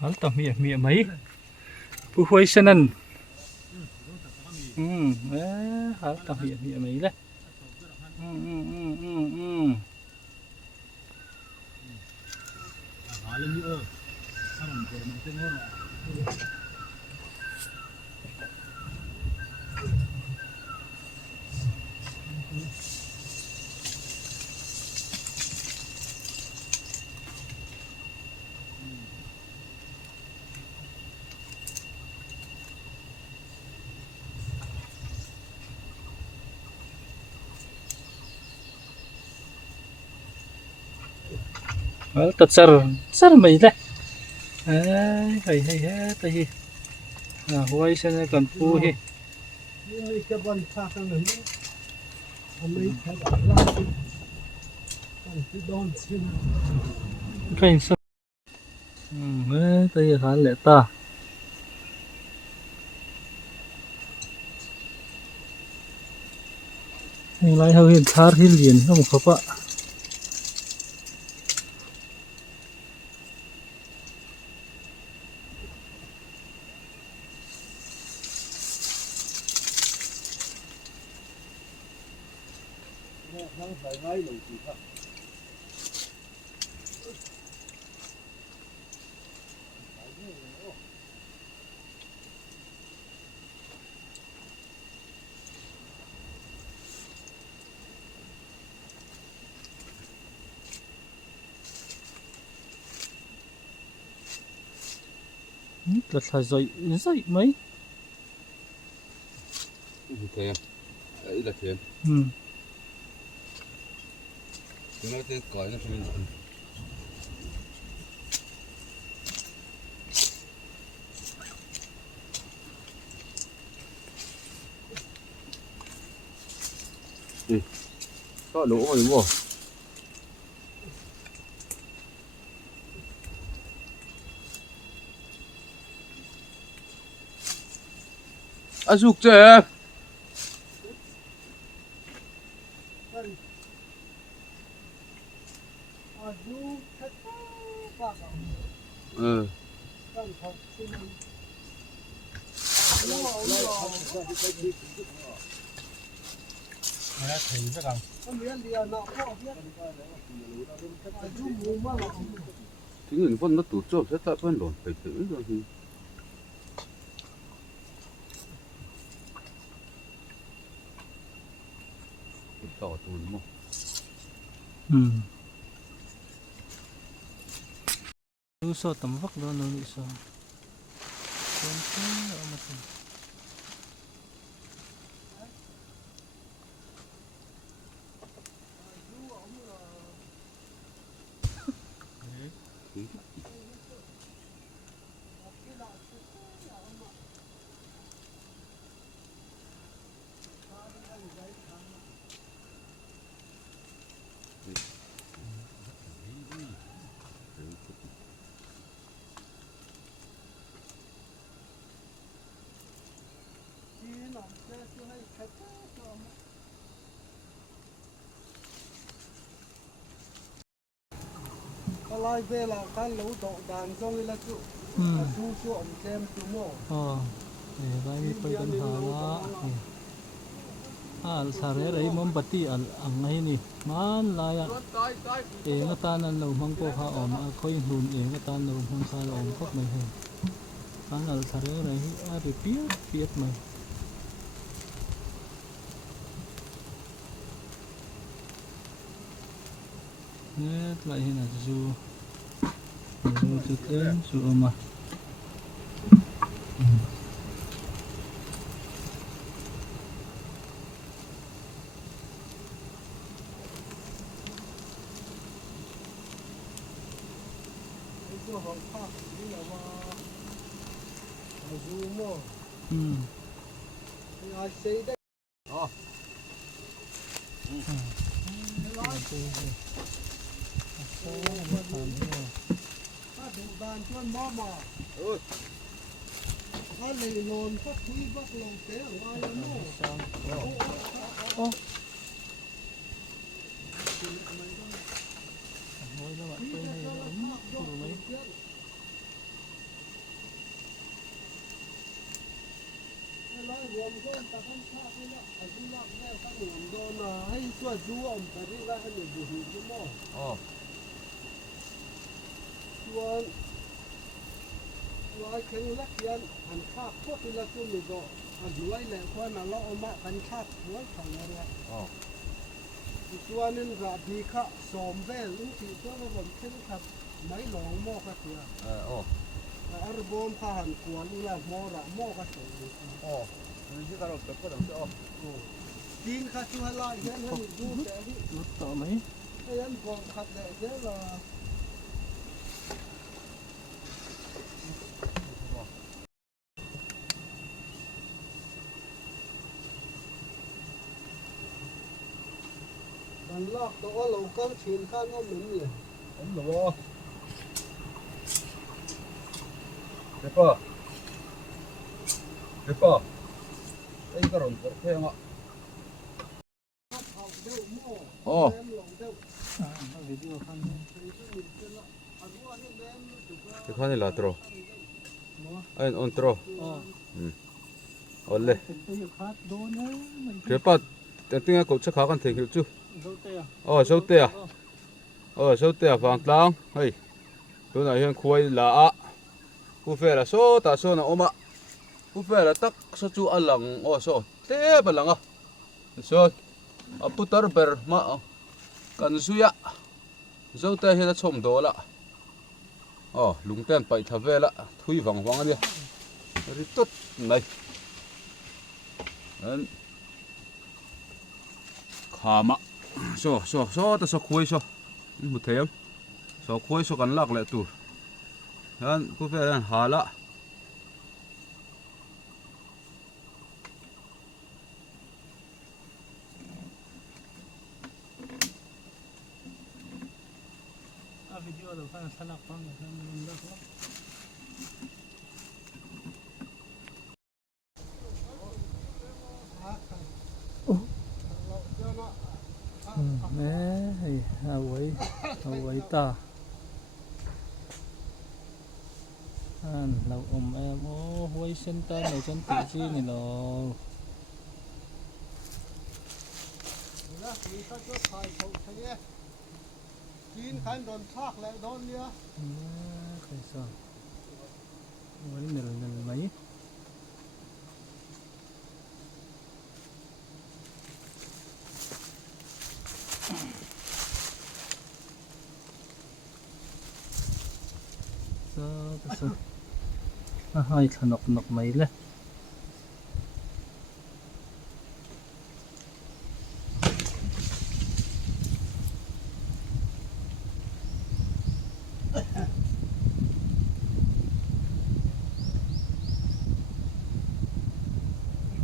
hal ta mi mai pu hoi sanan hal ta mi mai le hal ta char mai le hay ta hi hoi sanan kan pu hi kain sa ta hi hal le ta hay lai hau hin thar hi lian ham khapa là thà rồi mấy thêm đấy là thêm cái này thì cõi nó thêm có lỗ rồi đúng không? Azuk chứ thì người con nó tụt chốt sẽ tại phân đồn phải tử rồi thì tỏ tụi đúng không? Luso tầm vóc đó nó luso con thế mà lai về là cái lũ độ đàn xong là chú chú ông xem chú mò để vai đi phải cần hà sare rei mom bati al angai ni man la ya nga tan an lo mang ko kha om a khoi hun nga tan lo mang kha lo om khop mai he an al sare rei a ri piet mai nè lại hình là zu zu tên zu mà đàn chuan mò mò nó lì lồn phát quý bắt lồng tế ở ngoài lắm รวมก็ตะขั้นข้าที่ละไอ้ที่ละแม่ตั้งหนุนโดนให้ช่วยดูอมแต่ที่ละให้หนุนดูหินที่หม้อ อ๋อ วันวันแข็งลักยันอันข้าพวกที่ละจุ่มนี่ก็อันรวยแหละเพราะนั่นเราเอามากันข้ารวยของเราเนี่ย อ๋อ อีกตัวนึงก็ดีข้าสมเวลลูกที่ตัวเราผมเช่นครับไม่หลงหม้อก็เสีย อ๋อ อารบมพาหันกวนนี่ละหม้อละหม้อก็เสีย อ๋อนี่ที่เราเป็นคนอ๋อ กินข้าช่วยไล่เห็นให้ดูแต่ที่ รถต่อไหม ให้ยันบอกขัดแดดเยอะละมันลอกตัวเราก็ชินข้างก็เหมือนเนี่ย ผมหรอเดี๋ยวป่ะไอ้กระโดดเท่งอ่ะ เอาเดี๋ยวหม้อ อ๋อ แม่หลงเดี๋ยว เอาวิดีโอข้างนี้ ใส่ชุดหนึ่งเสร็จละอันว่านี่แม่ถูกว่า เดี๋ยวข้านี่ละตรอไอ้อนตรอ อ๋อ เอาเลย เป็นตัวอยู่คัดโดนนะมัน เดี๋ยวป่ะแต่ตั้งแต่กูจะขากันเทคิวจู โดนเตะ อ๋อเช้าเตะเช้าเตะฟังตังเฮ้ยดูหน่อยเห็นคุยละอ่ะกูเฟรโซตาโซนะอมะกูเฟรตักโซจูอัลลังโอ้โซเตะบัลลังอ่ะโซอ่ะปุตตาร์เบอร์มากันสุยะเช้าเตะเห็นชมโดละอ๋อลุงเต้นไปทำเวละทุยฟังฟังอันเดียริตุดไหนอันขามาโซแต่โซคุยโซมุดเทียมโซคุยโซกันลักเลยตัวอันกูเฟรนหาละ เอาวิดีโอเราข้างสลักฟังกันมันเลิกแล้วแม่เอาไว้ตาอันเราอมแอมโอ้ไว้เส้นตาในเส้นตีซีนี่เนาะ แล้วมีข้าช่วยถ่ายเขาใช่ไหมกินขันโดนทากแล้วโดนเนี่ย ใครสอนวันนี้เหนื่อยไหม ให้ขนกไหมเลย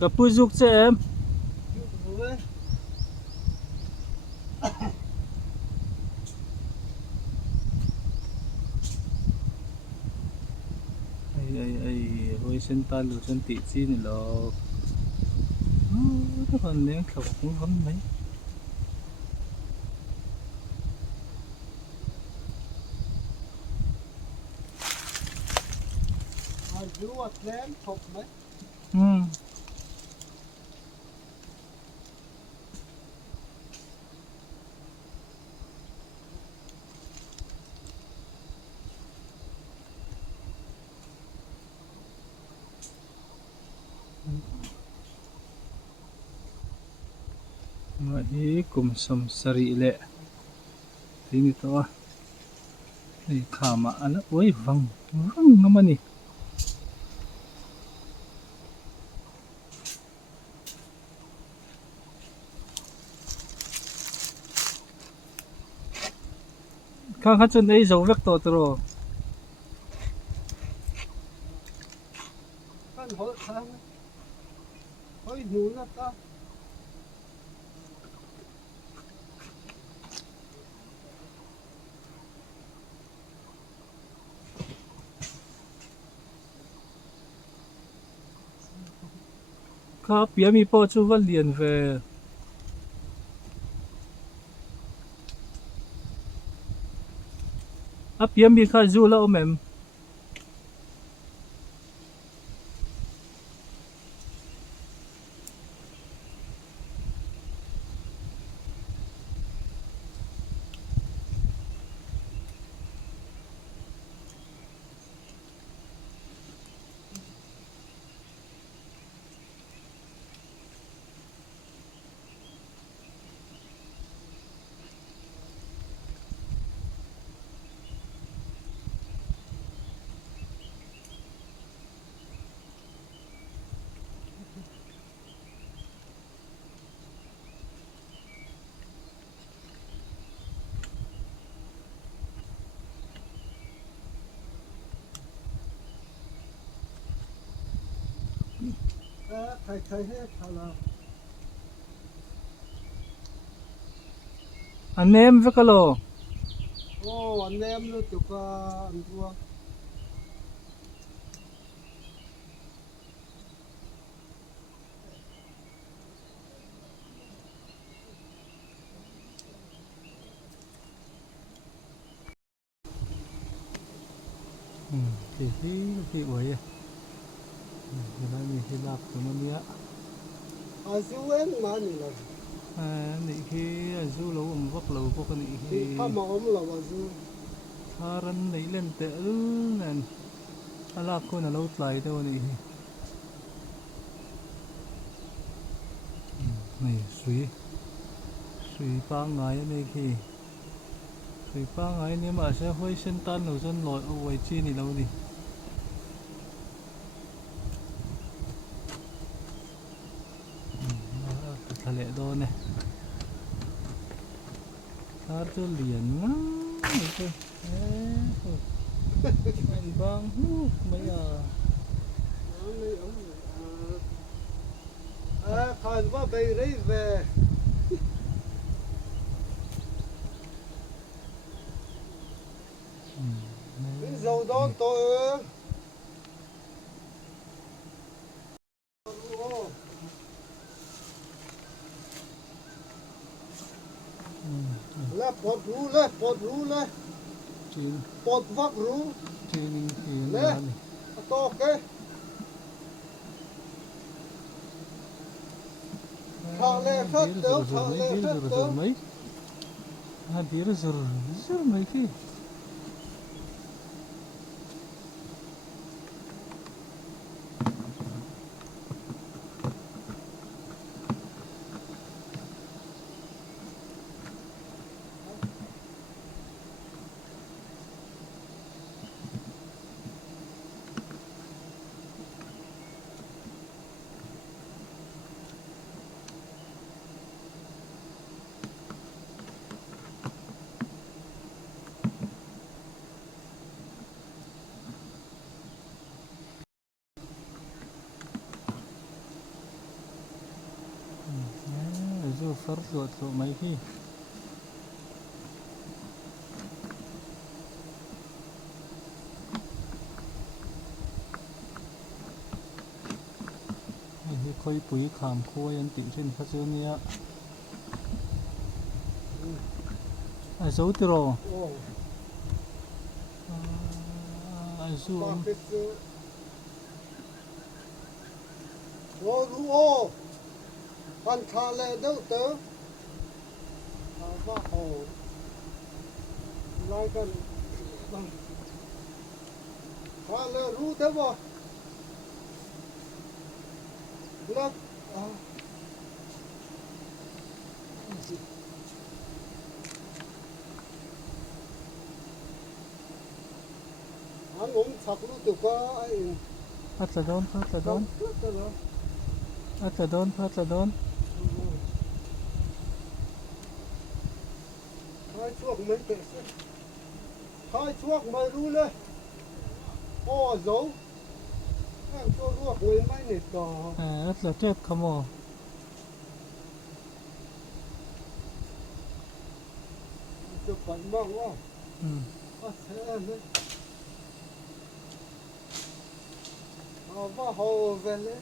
กับผู้จุกเจม ดูเลย ไอ้โอ้ยเส้นตาหรือเส้นตีซีนี่หรอกทุกคนเลี้ยงเขาคงทำไหม ดูว่าแกล้งถกไหม มาดีกลุ่มสมสรีเละทีนี้ตัวนี่ขามาอันนั้นโอ้ยวังน้ำมันนี่ข้างจนไอ้เจ้าเวกตัวตัว ขันหัวทางเฮ้ยหนูนะตา ครับเปียมีโปรชูวัลเลียนเวอ่ะเปียมีข้าจูแล้วแม่ม ใครให้ทารา อันเนมฟิกโล โอ้อันเนมลูกตุกอันตัว ที่อวยเดี๋ยวนี้ที่รักตัวมันเนี้ย อาซูเองมานี่ละ นี่คือสู้เราพวกเราพวกนี้คื ที่ อ ข้ามาอมเราอาซู ทารันในเล่นแต่นั่นอะไรคนเราตายตัวนี้นี่สุยปังไงนี่คือสุยปังไงเนี่ยมาใช้ห้อยเส้นตันหรือเส้นลอยเอาไว้จีนี่เราดิทะเลโดนเนี่ยถ้าจะเหรียญงั้นนี่คือไม่บางไม่ข้าว่าไปรีบนี่เราโดนตัวแล้วปวดรู้เลยปวดรู้เลย จีน ปวดวักรู้ จีนคือ เละโตเกข้าเล่ข้าเติมข้าเล่ข้าเติม mấy dia zor mấy cái زو فرد لو mấy cáiค่อยปุ๋ยขามโคยันติเช่นพระเจ้าเนี่ยไอ้สู้ติโรไอ้สู้ โอ้รู้โอ้พันคาเลเดอเตอร์ว่าโอ้ไล่กันคาเลรู้เถอะบ่แล้วอันผมสักรู้ตัวก็ไอ้ พัดละโดนพัดละโดนพัดละโดนพัดละโดน hai chuộc mấy cái hai chuộc mà ru lên ô dấu em cho ruột với mấy này cò พัดละเจ็บขโมย chụp cảnh mong không có thế đấy vào hồ về lên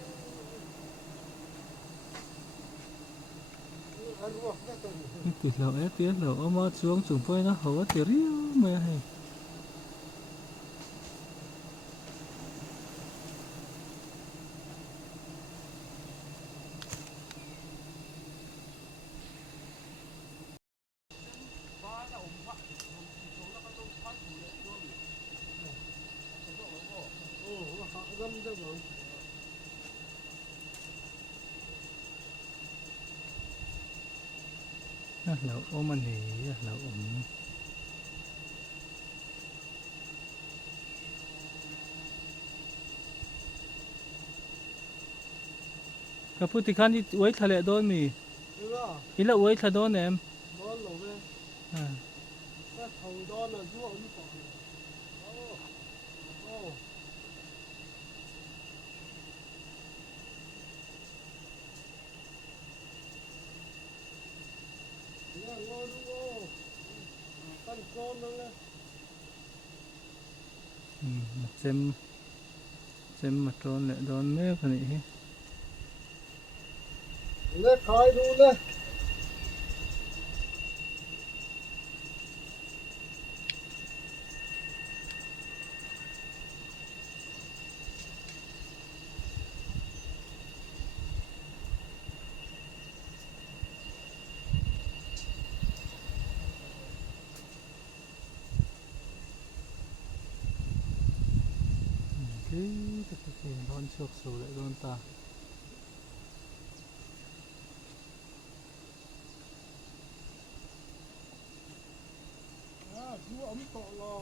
ăn ruột đấy còn thì lâu ấy tiếng lâu ôm mót xuống chúng tôi nó hổ tiếng riu mày hay gâm ra rồi lâu ôm anh thì lâu ôm cái phút thì khăn đi uống thà lệ đôi mì ý là uống thà đôi em đó là về cái thầu đó là ruột nó còn con nó lên เจมมาโดนเนี่ยโดนแม่คนนี้ lên khai đu lên Cứ đón chuộc sổ lại đón ta chú ấm cọ lò